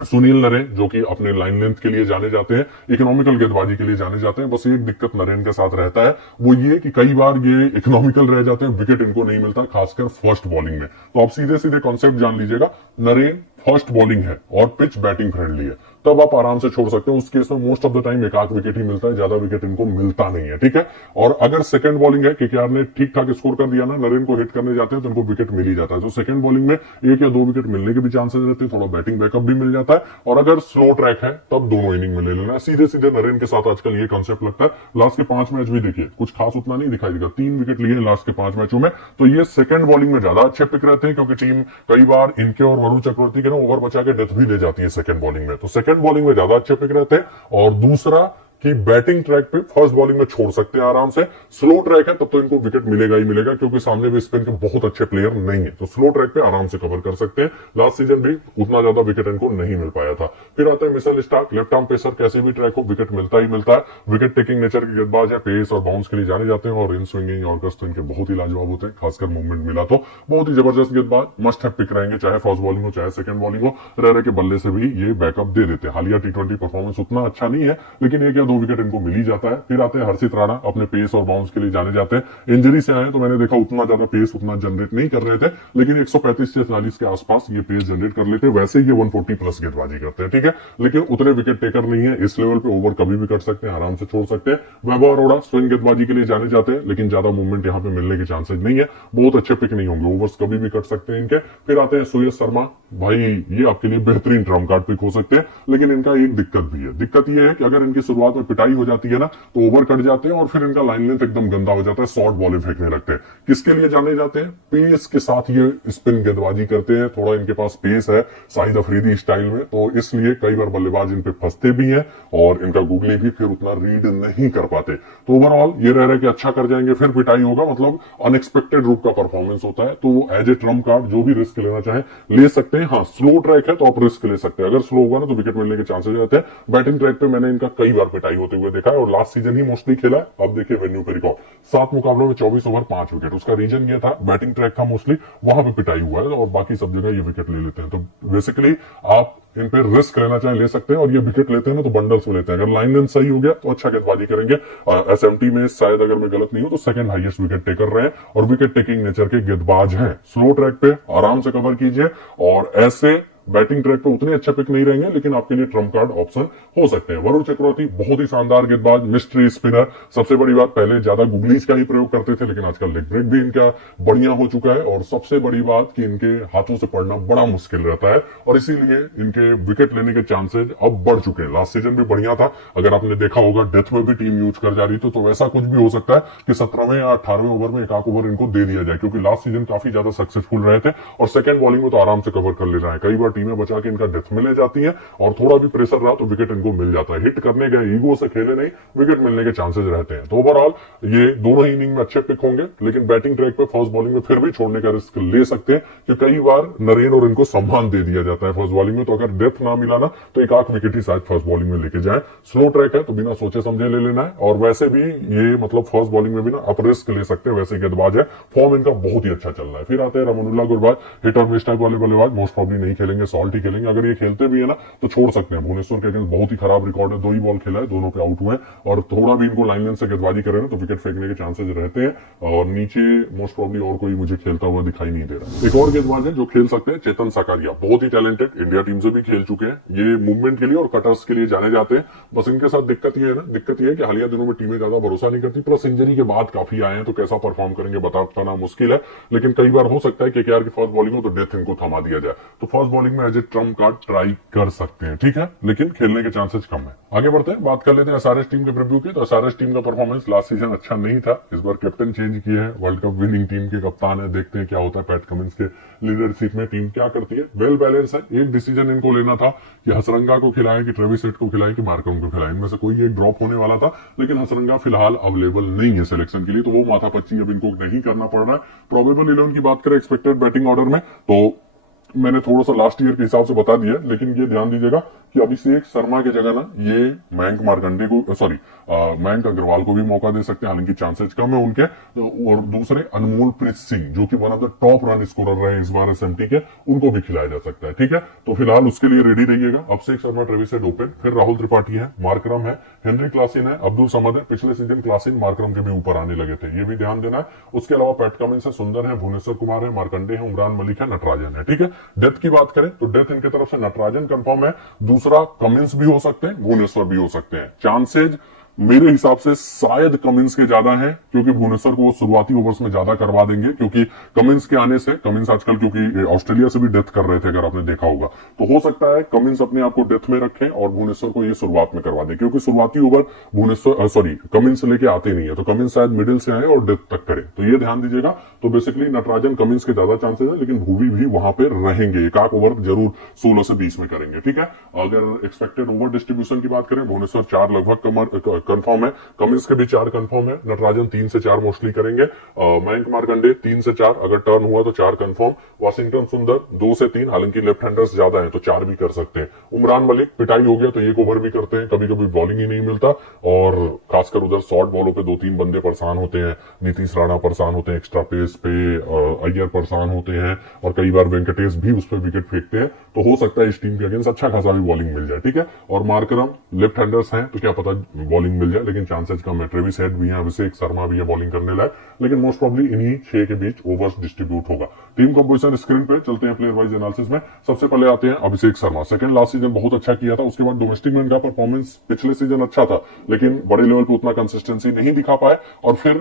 सुनील नरेन जो कि अपने लाइन लेंथ के लिए जाने जाते हैं, इकोनॉमिकल गेंदबाजी के लिए जाने जाते हैं। बस एक दिक्कत नरेन के साथ रहता है, वो ये कि कई बार ये इकोनॉमिकल रह जाते हैं, विकेट इनको नहीं मिलता, खासकर फर्स्ट बॉलिंग में। तो आप सीधे सीधे कॉन्सेप्ट जान लीजिएगा, नरेन फर्स्ट बॉलिंग है और पिच बैटिंग फ्रेंडली है, तब आप आराम से छोड़ सकते हो। उस केस में मोस्ट ऑफ द टाइम एक आध विकेट ही मिलता है, ज्यादा विकेट इनको मिलता नहीं है, ठीक है। और अगर सेकंड बॉलिंग है, केकेआर ने ठीक ठाक स्कोर कर दिया ना, नरेन को हिट करने जाते हैं तो इनको विकेट मिल ही जाता है। तो सेकंड बॉलिंग में एक या दो विकेट मिलने के भी चांसेस रहते हैं, थोड़ा बैटिंग बैकअप भी मिल जाता है। और अगर स्लो ट्रैक है तब दोनों इनिंग में ले लेना है। सीधे सीधे नरेन के साथ आजकल ये कॉन्सेप्ट लगता है। लास्ट के 5 मैच भी देखिए, कुछ खास उतना नहीं दिखाई देगा, 3 विकेट लिए लास्ट के 5 मैचों में। तो ये सेकंड बॉलिंग में ज्यादा अच्छे पिक रहते हैं, क्योंकि टीम कई बार इनके और वरुण चक्रवर्ती के ना ओवर बचा के डेथ भी ले जाती है सेकंड बॉलिंग में। तो सेकंड बॉलिंग में ज्यादा अच्छे पिक रहते हैं। और दूसरा कि बैटिंग ट्रैक पे फर्स्ट बॉलिंग में छोड़ सकते हैं आराम से। स्लो ट्रैक है तब तो इनको विकेट मिलेगा ही मिलेगा, क्योंकि सामने भी स्पिन के बहुत अच्छे प्लेयर नहीं है। तो स्लो ट्रैक पे आराम से कवर कर सकते हैं। लास्ट सीजन भी उतना ज्यादा विकेट इनको नहीं मिल पाया था। फिर आते हैं Mitchell Starc, left arm pacer, कैसे भी ट्रैक हो विकेट मिलता ही मिलता है। विकेट टेकिंग नेचर के गेंदबाज है, पेस और बाउंस के लिए जाने जाते हैं। और इन स्विंगिंग यॉर्कर्स तो इनके बहुत ही लाजवाब होते हैं, खासकर मूवमेंट मिला तो बहुत ही जबरदस्त गेंदबाज, मस्ट हैव पिक रहेंगे, चाहे फर्स्ट बॉलिंग हो चाहे सेकंड बॉलिंग हो। रह के बल्ले से भी ये बैकअप दे देते हैं। हालिया T20 परफॉर्मेंस उतना अच्छा नहीं है, लेकिन एक या दो विकेट इनको मिली जाता है। फिर आते हैं हर्षित राणा, अपने पेस और बाउंस के लिए जाने जाते हैं। इंजरी से आए तो मैंने देखा उतना ज्यादा पेस उतना जनरेट नहीं कर रहे थे, लेकिन 135 से 40 के आसपास ये पेस जनरेट कर लेते हैं। वैसे ये 140 प्लस गेंदबाजी करते हैं, ठीक है, लेकिन उतने विकेट टेकर नहीं है। इस लेवल पे ओवर कभी भी कर सकते हैं, आराम से छोड़ सकते हैं। वैभव अरोड़ा स्विंग गेंदबाजी के लिए जाने जाते हैं, लेकिन ज्यादा मूवमेंट यहाँ पे मिलने के चांसेस नहीं है। बहुत अच्छे पिक नहीं होंगे, ओवर्स कभी भी कट सकते हैं इनके। फिर आते हैं सुयश शर्मा, भाई ये आपके लिए बेहतरीन ट्रम्प कार्ड पिक हो सकते हैं, लेकिन इनका एक दिक्कत भी है। दिक्कत ये है कि अगर इनकी शुरुआत में पिटाई हो जाती है ना, तो ओवर कट जाते हैं और फिर इनका लाइन लेंथ एकदम गंदा हो जाता है, शॉर्ट बॉलें फेंकने लगते हैं। किसके लिए जाने जाते हैं? पेस के साथ ये स्पिन गेंदबाजी करते हैं, थोड़ा इनके पास पेस है शाहिद अफरीदी स्टाइल में, तो इसलिए कई बार बल्लेबाज इन पे फंसते भी हैं और इनका गूगली भी फिर उतना रीड नहीं कर पाते। तो ओवरऑल ये रह रहा कि अच्छा कर जाएंगे, फिर पिटाई होगा, मतलब अनएक्सपेक्टेड रूप का परफॉर्मेंस होता है। तो एज ए ट्रम्प कार्ड जो भी रिस्क लेना चाहे ले सकते हैं। हाँ, स्लो ट्रैक है तो आप रिस्क ले सकते हैं, अगर स्लो होगा ना तो विकेट मिलने के चांसेस रहते हैं। बैटिंग ट्रैक पे मैंने इनका कई बार पिटाई होते हुए देखा है, और लास्ट सीजन ही मोस्टली खेला है। अब देखिए वेन्यू पे रिकॉर्ड, 7 मुकाबलों में 24 ओवर 5 विकेट। उसका रीजन ये था, बैटिंग ट्रैक था मोस्टली, वहां पे पिटाई हुआ है, और बाकी सब जगह ये विकेट ले लेते हैं। तो बेसिकली आप इन पे रिस्क लेना चाहे ले सकते हैं, और ये विकेट लेते हैं ना तो बंडल्स में लेते हैं। अगर लाइन लेंथ सही हो गया तो अच्छा गेंदबाजी करेंगे। SMT में शायद अगर मैं गलत नहीं हूं तो सेकंड हाईएस्ट विकेट टेकर रहे हैं, और विकेट टेकिंग नेचर के गेंदबाज हैं। स्लो ट्रैक पे आराम से कवर कीजिए, और ऐसे बैटिंग ट्रैक पे उतने अच्छे पिक नहीं रहेंगे, लेकिन आपके लिए ट्रम्प कार्ड ऑप्शन हो सकते हैं। वरुण चक्रवर्ती बहुत ही शानदार गेंदबाज, मिस्ट्री स्पिनर। सबसे बड़ी बात, पहले ज्यादा गुगलीज का ही प्रयोग करते थे, लेकिन आजकल लेग ब्रेक भी इनका बढ़िया हो चुका है। और सबसे बड़ी बात कि इनके हाथों से पड़ना बड़ा मुश्किल रहता है, और इसीलिए इनके विकेट लेने के चांसेस अब बढ़ चुके हैं। लास्ट सीजन भी बढ़िया था, अगर आपने देखा होगा डेथ में भी टीम यूज कर जा रही थी। तो वैसा कुछ भी हो सकता है कि 17वें या 18वें ओवर में एक आध ओवर इनको दे दिया जाए, क्योंकि लास्ट सीजन काफी ज्यादा सक्सेसफुल रहे थे। और सेकंड बॉलिंग में तो आराम से कवर कर ले रहा है। कई बार टीमें बचा के इनका डेथ में ले जाती हैं, और थोड़ा भी प्रेशर रहा तो विकेट इनको मिल जाता है। हिट करने गए, ईगो से खेले नहीं, विकेट मिलने के चांसेस रहते हैं। तो ओवरऑल ये दोनों ही इनिंग में अच्छे पिक होंगे, लेकिन बैटिंग ट्रैक पे फर्स्ट बॉलिंग में फिर भी छोड़ने का रिस्क ले सकते हैं, कि कई बार नरेन और इनको सम्मान दे दिया जाता है फर्स्ट बॉलिंग में। तो अगर डेथ ना मिला ना तो एक आख विकेट ही शायद फर्स्ट बॉलिंग में लेके जाए। स्लो ट्रैक है तो बिना सोचे समझे ले लेना है, और वैसे भी ये मतलब फर्स्ट बॉलिंग में भी ना आप रिस्क ले सकते हैं, वैसे गेंदबाज है। फॉर्म इनका बहुत ही अच्छा चल रहा है। फिर आते हैं रमनुल्लाह गुरबाज, हिट और मिस टाइप वाले बल्लेबाज। मोस्ट प्रॉब्ली नहीं खेलेंगे, सॉल्ट ही खेलेंगे। अगर ये खेलते भी है ना तो छोड़ सकते हैं। भुवनेश्वर के अगेंस्ट बहुत ही खराब रिकॉर्ड है, 2 ही बॉल खेला है, दोनों पे आउट हुए हैं, और थोड़ा भी इनको लाइन लेंथ से गेंदबाजी करें ना तो विकेट फेंकने के चांसेस रहते हैं। और नीचे मोस्ट प्रॉब्ली और कोई मुझे खेलता हुआ दिखाई नहीं दे रहा। एक और गेंदबाज है जो खेल सकते हैं, चेतन सकारिया, बहुत ही टैलेंटेड, इंडिया टीम से भी खेल चुके हैं। ये मूवमेंट के लिए और कटर्स के लिए जाने जाते हैं। बस इनके साथ दिक्कत ये है ना, दिक्कत ये है कि हालिया दिनों में टीमें ज्यादा भरोसा नहीं करती, प्लस इंजरी के बाद काफी आए हैं, तो कैसा परफॉर्म करेंगे बता पाना मुश्किल है। लेकिन कई बार हो सकता है कि केकेआर की फर्स्ट बॉलिंग हो तो डेथ इनको थमा दिया जाए, तो फर्स्ट बॉलिंग में as a trump card try कर सकते हैं, ठीक है, लेकिन खेलने के चांसेस कम है। आगे बढ़ते हैं, बात कर लेते हैं SRH टीम के प्रीव्यू की। तो SRH टीम का परफॉर्मेंस लास्ट सीजन अच्छा नहीं था, इस बार कैप्टन चेंज किए हैं, वर्ल्ड कप विनिंग टीम के कप्तान है, देखते हैं क्या होता है। पैट कमिंस के लीडरशिप में टीम क्या करती है। वेल बैलेंस है। एक डिसीजन इनको लेना था कि हसरंगा को खिलाएं कि ट्रेविस हेड को खिलाएं कि मार्करम को खिलाएं, इनमें से कोई एक ड्रॉप होने वाला था, लेकिन हसरंगा फिलहाल अवेलेबल नहीं है सिलेक्शन के लिए, तो वो माथापच्ची अब इनको नहीं करना पड़ रहा है। प्रोबेबल 11 की बात करें एक्सपेक्टेड बैटिंग ऑर्डर में, तो मैंने थोड़ा सा लास्ट ईयर के हिसाब से बता दिया, लेकिन ये ध्यान दीजिएगा कि अभिषेक शर्मा की जगह ना ये मयंक मार्कंडे को, सॉरी मयंक अग्रवाल को भी मौका दे सकते हैं, हालांकि चांसेस कम है उनके। और दूसरे अनमोल प्रीत सिंह जो कि one of the top run scorer रहे इस बार एसएमटी के, उनको भी खिलाया जा सकता है। ठीक है, तो फिलहाल उसके लिए रेडी रहिएगा। Abhishek Sharma, Travis head open, फिर राहुल त्रिपाठी है, मार्करम है, हेनरी क्लासन है, अब्दुल समद है। पिछले सीजन क्लासन मार्करम के भी ऊपर आने लगे थे, ये भी ध्यान देना है। उसके अलावा पैट कमिंस है, सुंदर है, भुवनेश्वर कुमार है, मार्कंडे है, उमरान मलिक है, नटराजन है। ठीक है, डेथ की बात करें तो डेथ इनकी तरफ से नटराजन कंफर्म है, दूसरा कमिंस भी हो सकते हैं, भुवनेश्वर भी हो सकते हैं। चांसेज मेरे हिसाब से शायद कमिंस के ज्यादा है, क्योंकि भुवनेश्वर को वो शुरुआती ओवर्स में ज्यादा करवा देंगे, क्योंकि कमिंस के आने से, कमिंस आजकल क्योंकि ऑस्ट्रेलिया से भी डेथ कर रहे थे अगर आपने देखा होगा, तो हो सकता है कमिंस अपने आप को डेथ में रखें और भुवनेश्वर को ये शुरुआत में करवा दें, क्योंकि शुरुआती ओवर भुवनेश्वर सॉरी कमिंस लेके आते नहीं है, तो कमिंस शायद मिडिल से आए और डेथ तक करे, तो ये ध्यान दीजिएगा। तो बेसिकली नटराजन कमिंस के ज्यादा चांसेस है, लेकिन भूवी भी वहां पे रहेंगे, एक आध ओवर जरूर 16 से 20 में करेंगे। ठीक है, अगर एक्सपेक्टेड ओवर डिस्ट्रीब्यूशन की बात करें, भुवनेश्वर 4 लगभग कंफर्म है, कमिंस के भी 4 कंफर्म है, नटराजन 3 से 4 मोस्टली करेंगे, मयंक मार्कंडे 3 से 4, अगर टर्न हुआ तो 4 कंफर्म, वाशिंगटन सुंदर 2 से 3, हालांकि लेफ्ट हैंडर्स ज्यादा हैं तो 4 भी कर सकते हैं, उमरान मलिक पिटाई हो गया तो एक ओवर भी करते हैं, कभी कभी बॉलिंग ही नहीं मिलता, और खासकर उधर शॉर्ट बॉलों पे 2-3 बंदे परेशान होते हैं, नीतीश राणा परेशान होते हैं, एक्स्ट्रा पेस पे अय्यर परेशान होते हैं, और कई बार वेंकटेश भी उस पर विकेट फेंकते हैं, तो हो सकता है इस टीम के अगेंस्ट अच्छा खासा भी बॉलिंग मिल जाए। ठीक है, और मार्करम लेफ्ट हैंडर्स हैं तो क्या पता बॉलिंग मिल जाए, लेकिन चांसेस कम है। ट्रेविस हेड भी है, अभिषेक शर्मा भी है बॉलिंग करने लायक, लेकिन मोस्ट प्रॉब्ली इन्हीं 6 के बीच ओवर्स डिस्ट्रीब्यूट होगा। टीम कंपोजिशन स्क्रीन पे चलते हैं प्लेयर वाइज एनालिसिस में। सबसे पहले आते हैं Abhishek Sharma. Second last season बहुत अच्छा किया था, उसके बाद डोमेस्टिक में इनका परफॉर्मेंस पिछले सीजन अच्छा था, लेकिन बड़े लेवल पे उतना कंसिस्टेंसी नहीं दिखा पाए, और फिर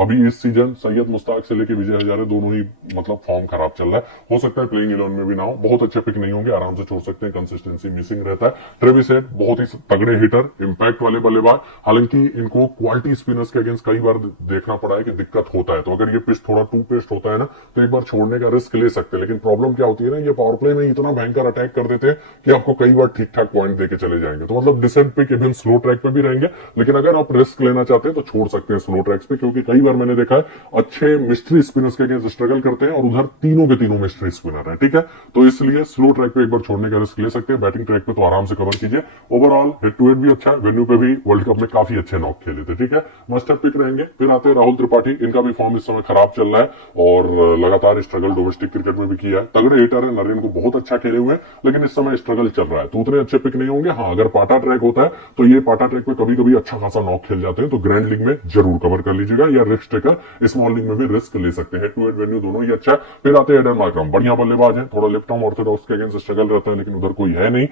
अभी इस सीजन सैयद मुश्ताक से लेकर विजय हजारे दोनों ही मतलब फॉर्म खराब चल रहा है, हो सकता है प्लेइंग 11 में भी ना हो, बहुत अच्छे पिक नहीं होंगे, आराम से छोड़ सकते हैं, कंसिस्टेंसी मिसिंग रहता है। ट्रेविस हेड बहुत ही तगड़े हिटर, इंपैक्ट वाले बल्लेबाज, हालांकि इनको क्वालिटी स्पिनर्स के अगेंस्ट कई बार देखना पड़ा है कि दिक्कत होता है, तो अगर ये पिच थोड़ा टू पेस्ट होता है ना तो एक बार छोड़ने का रिस्क ले सकते हैं, लेकिन प्रॉब्लम क्या होती है ना, ये पावर प्ले में इतना भयंकर अटैक कर देते हैं कि आपको कई बार ठीक ठाक पॉइंट देके चले जाएंगे, तो मतलब decent pick even slow track पे भी रहेंगे, लेकिन अगर आप रिस्क लेना चाहते हैं तो छोड़ सकते हैं स्लो ट्रैक्स पे, क्योंकि कई बार मैंने देखा है अच्छे मिस्ट्री स्पिनर्स के अगेंस्ट स्ट्रगल करते हैं, और उधर तीनों के तीनों मिस्ट्री स्पिनर है। ठीक है, तो इसलिए स्लो ट्रैक पे एक बार छोड़ने का रिस्क ले सकते हैं, बैटिंग ट्रैक पे तो आराम से कवर कीजिए। ओवरऑल हेड टू हेड भी अच्छा है, वेन्यू पे भी वर्ल्ड कप में काफी अच्छे नॉक खेले थे। ठीक है, मस्ट हैव पिक रहेंगे। फिर आते हैं राहुल त्रिपाठी, इनका भी फॉर्म इस समय खराब चल रहा है, और लगातार स्ट्रगल डोमेस्टिक क्रिकेट में भी किया है, तगड़े हिटर है, नरेन को बहुत अच्छा खेले हुए हैं, लेकिन इस समय स्ट्रगल चल रहा है, तो उतने अच्छे पिक नहीं होंगे। हाँ, अगर पाटा ट्रैक होता है तो ये पाटा ट्रैक पे कभी कभी अच्छा खासा नॉक खेल जाते हैं, तो ग्रैंड लीग में जरूर कवर कर लीजिएगा, या रिस्क टेकर स्मॉल लीग में भी रिस्क ले सकते हैं। हेड टू हेड वेन्यू दोनों ही अच्छा है। फिर आते हैं एडन मार्करम, बढ़िया बल्लेबाज है, थोड़ा लेफ्ट आर्म ऑर्थोडॉक्स के अगेंस्ट स्ट्रगल रहता है, लेकिन उधर कोई है नहीं,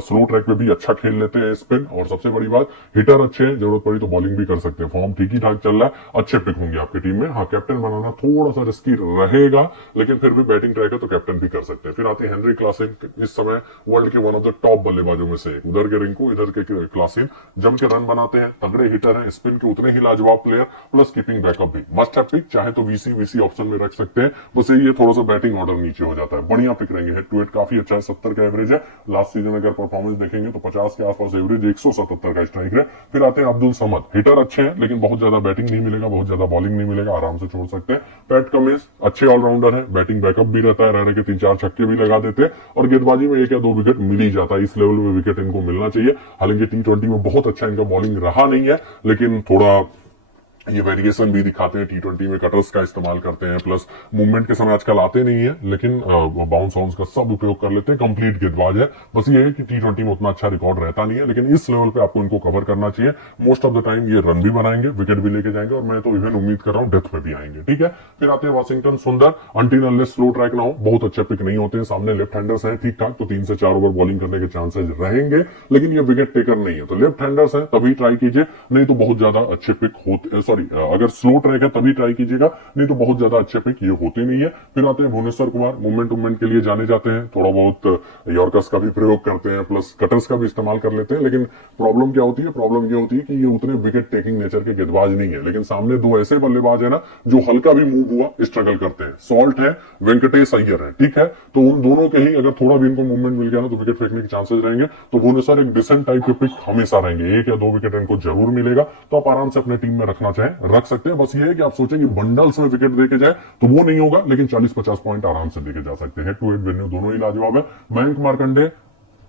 स्लो ट्रैक पे भी अच्छा खेल लेते हैं स्पिन, और सबसे बड़ी बात हिटर अच्छे हैं, जरूरत पड़ी तो बॉलिंग भी कर सकते हैं, फॉर्म ठीक ही ठाक चल रहा है, अच्छे पिक होंगे आपकी टीम में। हाँ, कैप्टन बनाना थोड़ा सा रिस्की रहेगा, लेकिन फिर भी बैटिंग ट्रैक है तो कैप्टन भी कर सकते हैं। फिर आते हैं हेनरी क्लासन, इस समय वर्ल्ड के वन ऑफ द टॉप बल्लेबाजों में से एक, उधर के रिंकू इधर के क्लासन, जम के रन बनाते हैं, तगड़े हिटर हैं, स्पिन के उतने ही लाजवाब प्लेयर, प्लस कीपिंग बैकअप भी मस्ट हैव पिक, चाहे तो वीसी ऑप्शन में रख सकते हैं, बस ये थोड़ा सा बैटिंग ऑर्डर नीचे हो जाता है। बढ़िया पिक रहेंगे, हेड टू हेड काफी अच्छा है, 70 का एवरेज है, लास्ट सीजन अगर परफॉर्मेंस देखेंगे तो 50 के आसपास एवरेज, 177 का स्ट्राइक है। फिर आते हैं अब्दुल समद, हिटर अच्छे हैं, लेकिन बहुत ज्यादा बैटिंग नहीं मिलेगा, बहुत ज्यादा बॉलिंग नहीं मिलेगा, आराम से छोड़ सकते हैं। पैट कमिंस अच्छे ऑलराउंडर है, बैटिंग बैकअप भी रहता है, रह रहे के 3-4 छक्के भी लगा देते हैं, और गेंदबाजी में 1 या 2 विकेट मिल ही जाता है, इस लेवल में विकेट इनको मिलना चाहिए। हालांकि T20 में बहुत अच्छा इनका बॉलिंग रहा नहीं है, लेकिन थोड़ा ये वेरिएशन भी दिखाते हैं, T20 में कटर्स का इस्तेमाल करते हैं, प्लस मूवमेंट के समय आजकल आते नहीं है, लेकिन बाउंस वाउंस का सब उपयोग कर लेते हैं, कंप्लीट गेंदबाज है। बस ये है कि T20 में उतना अच्छा रिकॉर्ड रहता नहीं है, लेकिन इस लेवल पे आपको इनको कवर करना चाहिए। मोस्ट ऑफ द टाइम ये रन भी बनाएंगे, विकेट भी लेके जाएंगे, और मैं तो इवन उम्मीद कर रहा हूँ डेथ में भी आएंगे। ठीक है, फिर आते हैं वाशिंगटन सुंदर, अनटिल अनलेस स्लो ट्रैक ना हो, बहुत अच्छे पिक नहीं होते हैं, सामने लेफ्ट हैंडर्स हैं ठीक ठाक, तो 3 से 4 ओवर बॉलिंग करने के चांसेस रहेंगे, लेकिन ये विकेट टेकर नहीं है, तो लेफ्ट हैंडर्स है तभी ट्राई कीजिए, नहीं तो बहुत ज्यादा अच्छे पिक होते, सॉरी अगर स्लो ट्रैक है तभी ट्राई कीजिएगा, नहीं तो बहुत ज्यादा अच्छे पिक ये होते नहीं है। फिर आते हैं भुवनेश्वर कुमार, मूवमेंट के लिए जाने जाते हैं, थोड़ा बहुत यॉर्कर्स का भी प्रयोग करते हैं, प्लस कटर्स का भी इस्तेमाल कर लेते हैं, लेकिन प्रॉब्लम क्या होती है, प्रॉब्लम ये होती है कि ये उतने विकेट टेकिंग नेचर के गेंदबाज नहीं है, लेकिन सामने 2 ऐसे बल्लेबाज है ना जो हल्का भी मूव हुआ स्ट्रगल करते हैं, सॉल्ट है, वेंकटेश अय्यर है। ठीक है, तो उन दोनों के ही अगर थोड़ा भी इनको मूवमेंट मिल गया ना तो विकेट फेंकने के चांसेस रहेंगे, तो भुवनेश्वर एक डिसेंट टाइप के पिक हमेशा रहेंगे, 1 या 2 विकेट इनको जरूर मिलेगा, तो आप आराम से अपने टीम में रखना चाहें चाहे रख सकते हैं। बस ये है कि आप सोचेंगे बंडल्स में विकेट देके जाए तो वो नहीं होगा, लेकिन 40-50 पॉइंट आराम से देके जा सकते हैं। हेड टू हेड वेन्यू दोनों ही लाजवाब है। मयंक मार्कंडे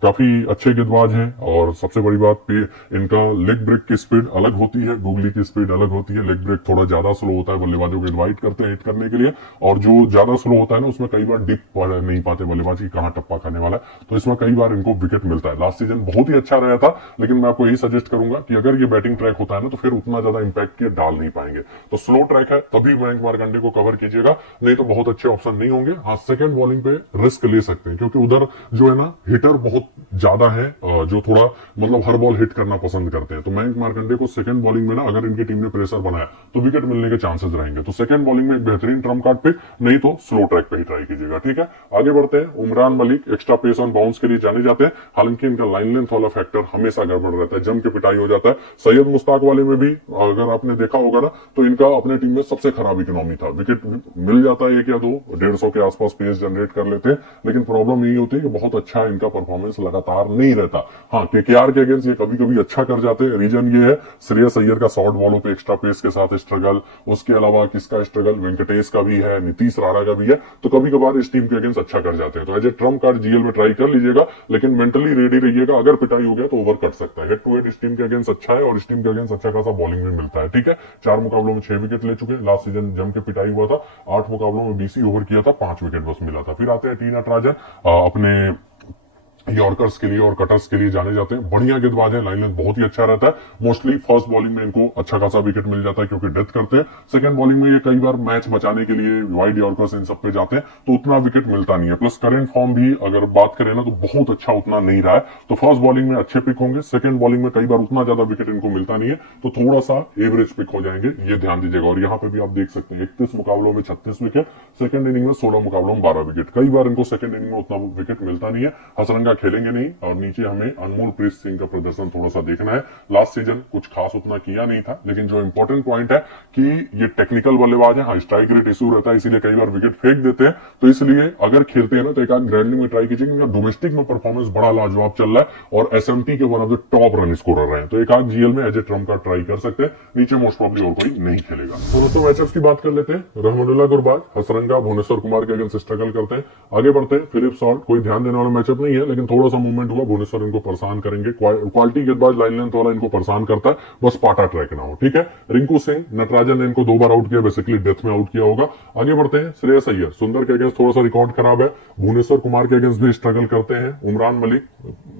काफी अच्छे गेंदबाज हैं, और सबसे बड़ी बात पे इनका लेग ब्रेक की स्पीड अलग होती है, गूगली की स्पीड अलग होती है। लेग ब्रेक थोड़ा ज्यादा स्लो होता है, बल्लेबाजों को इनवाइट करते हैं हिट करने के लिए, और जो ज्यादा स्लो होता है ना उसमें कई बार डिप पढ़ नहीं पाते बल्लेबाज की कहां टप्पा खाने वाला है, तो इसमें कई बार इनको विकेट मिलता है। लास्ट सीजन बहुत ही अच्छा रहा था, लेकिन मैं आपको यही सजेस्ट करूंगा कि अगर ये बैटिंग ट्रैक होता है ना तो फिर उतना ज्यादा इंपैक्ट के डाल नहीं पाएंगे। तो स्लो ट्रैक है तभी मयंक मार्कंडे को कवर कीजिएगा, नहीं तो बहुत अच्छे ऑप्शन नहीं होंगे। हाँ, सेकंड बॉलिंग पे रिस्क ले सकते हैं, क्योंकि उधर जो है ना हिटर बहुत ज्यादा है, जो थोड़ा मतलब हर बॉल हिट करना पसंद करते हैं। तो मयंक मार्कंडे को सेकंड बॉलिंग में ना अगर इनकी टीम ने प्रेशर बनाया तो विकेट मिलने के चांसेस रहेंगे। तो सेकंड बॉलिंग में एक बेहतरीन ट्रम्प कार्ड पिक, नहीं तो स्लो ट्रैक पे ही ट्राई कीजिएगा। ठीक है, आगे बढ़ते हैं। Umran Malik extra pace on bounce के लिए जाने जाते हैं, हालांकि इनका लाइन लेंथ वाला फैक्टर हमेशा गड़बड़ रहता है, जम के पिटाई हो जाता है। सैयद मुश्ताक वाले में भी अगर आपने देखा होगा ना तो इनका अपने टीम में सबसे खराब इकोनॉमी था। विकेट मिल जाता है 1 या 2, 150 के आसपास पेस जनरेट कर लेते हैं, लेकिन प्रॉब्लम यही होती है कि बहुत अच्छा इनका परफॉर्मेंस लगातार नहीं रहता। हाँ, केकेआर के अगेंस्ट ये कभी कभी अच्छा कर जाते हैं। रीजन ये है श्रेयस अय्यर का शॉर्ट बॉलों पे एक्स्ट्रा पेस के साथ स्ट्रगल, उसके अलावा किसका स्ट्रगल, वेंकटेश का भी है, नीतीश राणा का भी है, तो कभी कभार इस टीम के अगेंस्ट अच्छा कर जाते हैं। तो as a trump card GL में ट्राई कर लीजिएगा, लेकिन मेंटली रेडी रहिएगा, अगर पिटाई हो गया तो ओवर कट सकता है। हेड टू हेड इस टीम के अगेंस्ट अच्छा है, और इस टीम के अगेंस्ट अच्छा खासा बॉलिंग भी मिलता है। ठीक है, 4 मुकाबलों में 6 विकेट ले चुके, लास्ट सीजन जम के पिटाई हुआ था, 8 मुकाबलों में 20 ओवर किया था, 5 विकेट बस मिला था। फिर आते हैं टी नटराजन, अपने यॉर्कर्स के लिए और कटर्स के लिए जाने जाते हैं। बढ़िया गेंदबाज है, लाइन लेंथ बहुत ही अच्छा रहता है। मोस्टली फर्स्ट बॉलिंग में इनको अच्छा खासा विकेट मिल जाता है क्योंकि डेथ करते हैं। सेकंड बॉलिंग में ये कई बार मैच बचाने के लिए वाइड यॉर्कर्स इन सब पे जाते हैं, तो उतना विकेट मिलता नहीं है। प्लस करेंट फॉर्म भी अगर बात करें ना तो बहुत अच्छा उतना नहीं रहा है। तो फर्स्ट बॉलिंग में अच्छे पिक होंगे, सेकंड बॉलिंग में कई बार उतना ज्यादा विकेट इनको मिलता नहीं है, तो थोड़ा सा एवरेज पिक हो जाएंगे, ये ध्यान दीजिएगा। और यहाँ पे भी आप देख सकते हैं 31 मुकाबलों में 36 विकेट, सेकंड इनिंग में 16 मुकाबलों में 12 विकेट। कई बार इनको सेकंड इनिंग में उतना विकेट मिलता नहीं है। हसरंगा खेलेंगे नहीं, और नीचे हमें अनमोल प्रीत सिंह का प्रदर्शन थोड़ा सा देखना है। लास्ट सीजन कुछ खास उतना किया नहीं था, लेकिन जो इंपॉर्टेंट पॉइंट है कि ये टेक्निकल बल्लेबाज है। हाँ, स्ट्राइक रेट इशू रहता है, इसीलिए कई बार विकेट फेंक देते हैं। तो इसलिए अगर खेलते हैं ना तो एक आध ग्रैंडली में ट्राई कीजिएगा। डोमेस्टिक में परफॉर्मेंस बड़ा लाजवाब चल रहा है और एसएमटी के one of the top run scorer रहे हैं, तो एक आध जीएल में एज ए ट्रम्प का ट्राई कर सकते हैं। नीचे मोस्ट प्रॉब्ली और कोई नहीं खेलेगा। तो दोस्तों मैचअप्स की बात कर लेते हैं। रहमानुल्लाह गुरबाज हसरंगा भुवनेश्वर कुमार के अगेंस्ट स्ट्रगल करते हैं। आगे बढ़ते हैं। फिलिप सॉल्ट कोई ध्यान देने वाला मैचअप नहीं है, लेकिन थोड़ा सा मूवमेंट हुआ, भुवनेश्वर इनको परेशान करेंगे। क्वालिटी गेंदबाज लाइन लेंथ वाला इनको परेशान करता है, बस पाटा ट्रैक ना हो। ठीक है, रिंकू सिंह नटराजन ने इनको 2 बार आउट किया, बेसिकली डेथ में आउट किया होगा। आगे बढ़ते हैं। श्रेयस अय्यर सुंदर के अगेंस्ट थोड़ा सा रिकॉर्ड खराब है, भुवनेश्वर कुमार के अगेंस्ट भी स्ट्रगल करते हैं। उमरान मलिक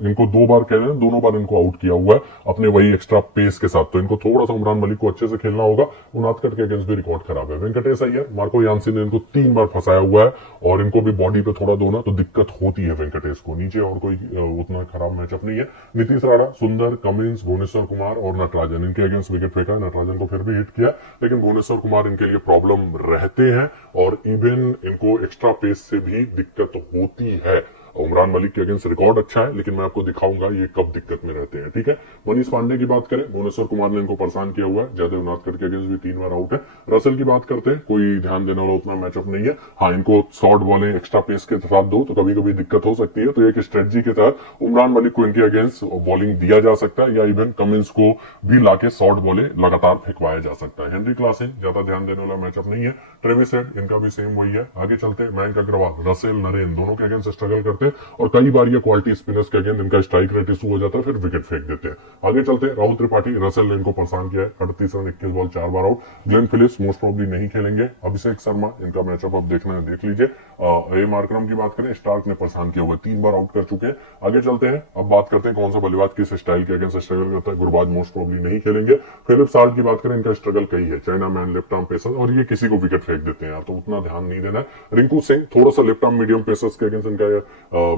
इनको 2 बार कह रहे हैं, दोनों बार इनको आउट किया हुआ है अपने वही एक्स्ट्रा पेस के साथ, तो इनको थोड़ा सा उमरान मलिक को अच्छे से खेलना होगा। उनादकट के अगेंस्ट भी रिकॉर्ड खराब है। वेंकटेश अय्यर मार्को यानसी ने इनको 3 बार फंसाया हुआ है, और इनको भी बॉडी पे थोड़ा दोना तो दिक्कत होती है वेंकटेश को। नीचे और कोई उतना खराब मैचअप नहीं है। नीतीश राणा, सुंदर, कमिंस, भुवनेश्वर कुमार और नटराजन इनके अगेंस्ट विकेट फेंका। नटराजन को फिर भी हिट किया, लेकिन भुवनेश्वर कुमार इनके लिए प्रॉब्लम रहते हैं, और इवन इनको एक्स्ट्रा पेस से भी दिक्कत होती है। उमरान मलिक के अगेंस्ट रिकॉर्ड अच्छा है, लेकिन मैं आपको दिखाऊंगा ये कब दिक्कत में रहते हैं। ठीक है, मनीष पांडे की बात करें, भुवनेश्वर कुमार ने इनको परेशान किया हुआ है। जयदेव नाथकर के अगेंस्ट भी 3 बार आउट है। रसल की बात करते हैं, कोई ध्यान देने वाला उतना मैचअप नहीं है। हाँ, इनको शॉर्ट बॉलें एक्स्ट्रा पेस के साथ दो तो कभी कभी दिक्कत हो सकती है, तो एक स्ट्रेटजी के तहत उमरान मलिक को इनके अगेंस्ट बॉलिंग दिया जा सकता है, या इवन कमिंस को भी लाके शॉर्ट बॉलें लगातार फेंकवाया जा सकता है। हेनरी क्लासेन ज्यादा ध्यान देने वाला मैचअप नहीं है। ट्रेविस हेड इनका भी सेम वही है। आगे चलते हैं। मयंक अग्रवाल, रसेल, नरेन दोनों के अगेंस्ट स्ट्रगल करते हैं, और कई बार ये क्वालिटी स्पिनर्स के अगेंस्ट इनका स्ट्राइक रेट इशू हो जाता है, फिर विकेट फेंक देते हैं। आगे चलते हैं। राहुल त्रिपाठी, रसेल ने इनको परेशान किया है, 38 रन 21 बॉल 4 बार out. Glenn Phillips most probably नहीं खेलेंगे। अभिषेक शर्मा, इनका मैचअप अब देखना है, देख लीजिए। ए मार्करम की बात करें, स्टार्क ने परेशान किया हुआ है, 3 बार आउट कर चुके हैं। आगे चलते हैं। अब बात करते हैं कौन सा बल्लेबाज किस स्टाइल के अगेंस्ट स्ट्रगल करता है। गुरबाज मोस्ट प्रोबेबली नहीं खेलेंगे। फिलिप साल्ट की बात करें, इनका स्ट्रगल कई है, China man, left arm pacer, और ये किसी को विकेट फेंक देते हैं यार, तो उतना ध्यान नहीं देना है। रिंकू सिंह थोड़ा सा लेफ्ट आर्म मीडियम पेसर्स के अगेंस्ट इनका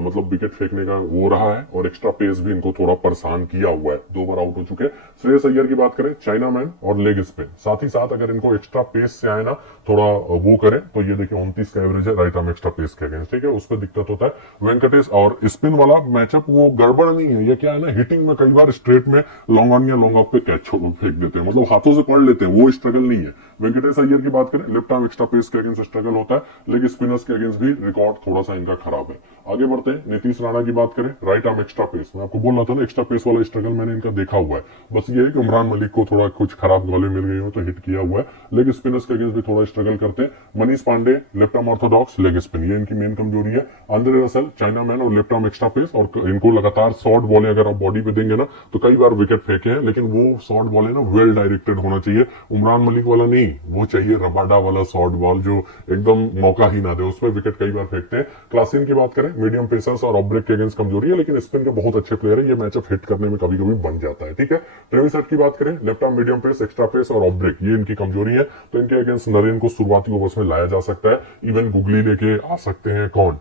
मतलब विकेट फेंकने का वो रहा है, और एक्स्ट्रा पेस भी इनको थोड़ा परेशान किया हुआ है, 2 बार आउट हो चुके हैं। श्रेयस अय्यर की बात करें, चाइना मैन और लेग स्पिन, साथ ही साथ अगर इनको एक्स्ट्रा पेस से आए ना थोड़ा वो करें, तो ये देखिए 29 का एवरेज है राइट आर्म एक्स्ट्रा पेस के अगेंस्ट। ठीक है, उस पर दिक्कत होता है। वेंकटेश और स्पिन वाला मैचअप वो गड़बड़ नहीं है, ये क्या है ना, हिटिंग में कई बार स्ट्रेट में लॉन्ग ऑन या लॉन्ग ऑफ पे कैच फेंक देते हैं, मतलब हाथों से पढ़ लेते हैं, वो स्ट्रगल नहीं है। वेंकटेश अय्यर की बात करें, लेफ्ट आर्म एक्स्ट्रा पेस के अगेंस्ट स्ट्रगल होता है, लेग स्पिनर्स के अगेंस्ट भी रिकॉर्ड थोड़ा सा इनका खराब है। आगे बढ़ते हैं, नीतीश राणा की बात करें, राइट आर्म एक्स्ट्रा पेस, मैं आपको बोल रहा था ना एक्स्ट्रा पेस वाला स्ट्रगल मैंने इनका देखा हुआ है। बस ये है कि उमरान मलिक को थोड़ा कुछ खराब बॉलें मिल गई हो तो हिट किया हुआ है। लेग स्पिनर्स के अगेंस्ट भी थोड़ा स्ट्रगल करते हैं। Manish Pandey left arm orthodox leg spin, ये इनकी मेन कमजोरी है। आंद्रे रसल चाइना मैन और लेफ्ट आर्म एक्स्ट्रा पेस, और इनको लगातार शॉर्ट बॉलें अगर आप बॉडी पे देंगे ना तो कई बार विकेट फेंके हैं, लेकिन वो शॉर्ट बॉल है ना वेल डायरेक्टेड होना चाहिए। उमरान मलिक वाला नहीं, वो चाहिए रबाडा वाला शॉर्ट बॉल जो एकदम मौका ही ना दे, उसमें विकेट कई बार फेंकते हैं। क्लासन की बात करें, मीडियम पेसर्स और ऑब्रेक के अगेंस्ट कमजोरी है, लेकिन स्पिन के बहुत अच्छे प्लेयर है, ये मैचअप हिट करने में कभी कभी बन जाता है। ठीक है, ट्रेविस हेड की बात करें, left arm medium pace extra pace और ऑब्रेक, ये इनकी कमजोरी है, तो इनके अगेंस्ट नरेन को शुरुआती ओवर्स में लाया जा सकता है। इवन गुगली लेके आ सकते हैं, कौन,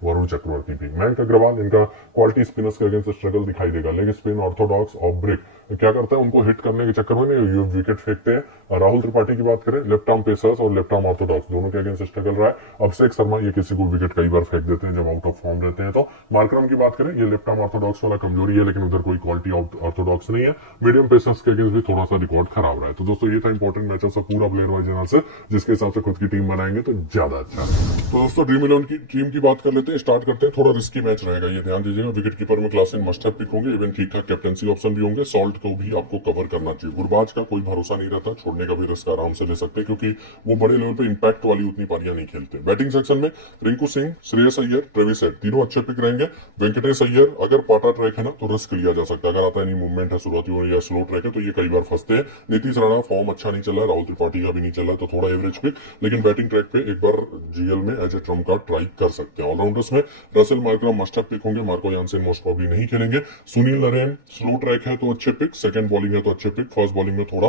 वरुण चक्रवर्ती भी। मयंक अग्रवाल, इनका क्वालिटी स्पिनर्स के अगेंस्ट स्ट्रगल दिखाई देगा। Leg spin, orthodox, off break, क्या करता है उनको हिट करने के चक्कर में नहीं विकेट फेंकते हैं। राहुल त्रिपाठी की बात करें, लेफ्ट आर्म पेसर्स और लेफ्ट आर्म ऑर्थोडॉक्स दोनों के अगेंस्ट स्ट्रगल रहा है। अभिषेक शर्मा, ये किसी को विकेट कई बार फेंक देते हैं जब आउट ऑफ फॉर्म रहते हैं। तो मार्करम की बात करें, ये लेफ्ट आर्म ऑर्थोडॉक्स वाला कमजोरी है, लेकिन उधर कोई क्वालिटी ऑर्थोडॉक्स नहीं है। मीडियम पेसर्स के अगेंस्ट भी थोड़ा सा रिकॉर्ड खराब रहा है। तो दोस्तों ये था इंपॉर्टेंट मैचेस से पूरा प्लेयर वाइज एनालिसिस, जिसके हिसाब से खुद की टीम बनाएंगे तो ज्यादा अच्छा है। तो दोस्तों ड्रीम 11 की टीम की बात कर लेते हैं, स्टार्ट करते हैं। थोड़ा रिस्की मैच रहेगा, ये ध्यान दीजिएगा। विकेट कीपर में क्लासन मस्ट हैव पिक होंगे, इवन ठीक ठाक कैप्टनसी ऑप्शन भी होंगे। सॉल्ट को भी आपको कवर करना चाहिए। गुरबाज का कोई भरोसा नहीं रहता, छोड़ने का भी रिस्क आराम से ले सकते हैं, क्योंकि वो बड़े लेवल पे इंपैक्ट वाली उतनी पारियां नहीं खेलते। बैटिंग सेक्शन में रिंकू सिंह, श्रेयस अय्यर, ट्रेविस हेड, तीनों अच्छे पिक रहेंगे। वेंकटेश अय्यर, अगर पाटा ट्रैक है ना तो रिस्क लिया जा सकता है, अगर आता है नहीं मूवमेंट है शुरुआती ओवर या स्लो ट्रैक है तो ये कई बार फंसते हैं। नीतीश राणा, फॉर्म अच्छा नहीं चल रहा है, राहुल त्रिपाठी का भी नहीं चल रहा है, तो थोड़ा एवरेज पिक, लेकिन बैटिंग ट्रैक पे एक बार जीएल में as a trump card try कर सकते हैं। ऑलराउंडर्स में Russell Markram must have pick होंगे, मार्को यानसेन मोस्ट प्रॉब्ली नहीं खेलेंगे। सुनील नरेन, स्लो ट्रैक है तो अच्छे पिक, सेकंड बॉलिंग है तो अच्छे पिक, फर्स्ट बॉलिंग में थोड़ा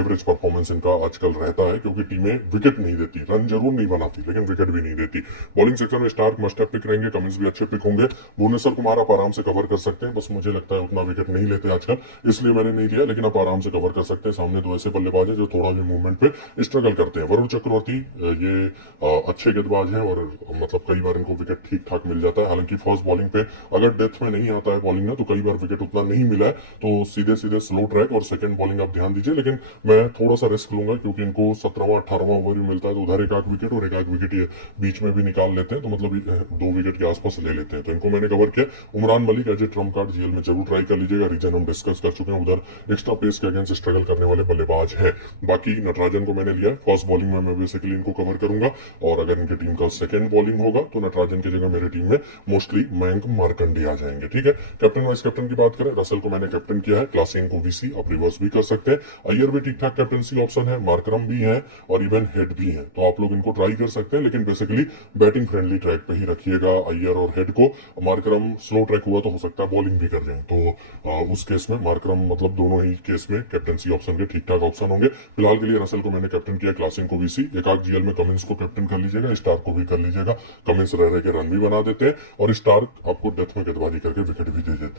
एवरेज परफॉर्मेंस इनका आजकल रहता है, क्योंकि टीमें विकेट नहीं देती, रन जरूर नहीं बनाती लेकिन विकेट भी नहीं देती। बॉलिंग सेक्शन में स्टार्क मस्ट हैव पिक रहेंगे, कमिंस भी अच्छे पिक होंगे। भुवनेश्वर कुमार आप आराम से कवर कर सकते हैं, बस मुझे लगता है उतना विकेट नहीं लेते आजकल, इसलिए मैंने नहीं लिया, लेकिन आप आराम से कवर कर सकते हैं। सामने दो ऐसे बल्लेबाज हैं जो थोड़ा भी मूवमेंट पे स्ट्रगल करते हैं। वरुण चक्रवर्ती, ये अच्छे गेंदबाज हैं और मतलब कई बार इनको विकेट ठीक ठाक मिल जाता है। हालांकि फर्स्ट बॉलिंग पे अगर डेथ में नहीं आता है बॉलिंग में तो कई बार विकेट उतना नहीं मिला है, तो सीधे सीधे स्लो ट्रैक और सेकंड बॉलिंग आप ध्यान दीजिए। लेकिन मैं थोड़ा सा रिस्क लूंगा, क्योंकि इनको 17वां 18वां ओवर भी मिलता है, तो उधर एक आध विकेट और एक आध विकेट ये बीच में भी निकाल लेते हैं, तो मतलब 2 विकेट के आसपास ले लेते हैं। तो इनको मैंने कवर किया। Umran Malik as a trump card GL में जरूर ट्राई कर लीजिएगा, रीजन हम डिस्कस कर चुके हैं, उधर एक्स्ट्रा पेस के अगेंस्ट स्ट्रगल करने वाले बल्लेबाज है। बाकी नटराजन को मैंने लिया, फर्स्ट बॉलिंग में मैं बेसिकली इनको कवर करूंगा, और अगर इनकी टीम का सेकंड बॉलिंग होगा तो नटराजन की जगह मेरी टीम में मोस्टली मयंक मार्कंडे आ जाएंगे। ठीक है, कैप्टन वाइस कैप्टन की बात करें, रसल को मैंने कैप्टन किया है, क्लासन को वीसी, आप रिवर्स भी कर सकते हैं। अय्यर भी ठीक ठाक कैप्टनसी ऑप्शन है, मार्करम भी है और इवन हेड भी है, तो आप लोग इनको ट्राई कर सकते हैं, लेकिन बेसिकली बैटिंग फ्रेंडली ट्रैक पे ही रखिएगा अय्यर और हेड को। मार्करम स्लो ट्रैक हुआ तो हो सकता है बॉलिंग भी कर जाए, तो उस केस में मार्करम मतलब दोनों ही केस में कैप्टनसी ऑप्शन के ठीक ठाक ऑप्शन होंगे। फिलहाल के लिए रसल को मैंने कैप्टन किया, क्लासन को वीसी, एक आध जीएल में कमिंस को कैप्टन कर लीजिएगा, स्टार्क को भी कर लीजिएगा। कमिंस रह के रन भी बना देते हैं और स्टार्क आपको डेथ में गेंदबाजी करके विकेट भी दे देते हैं।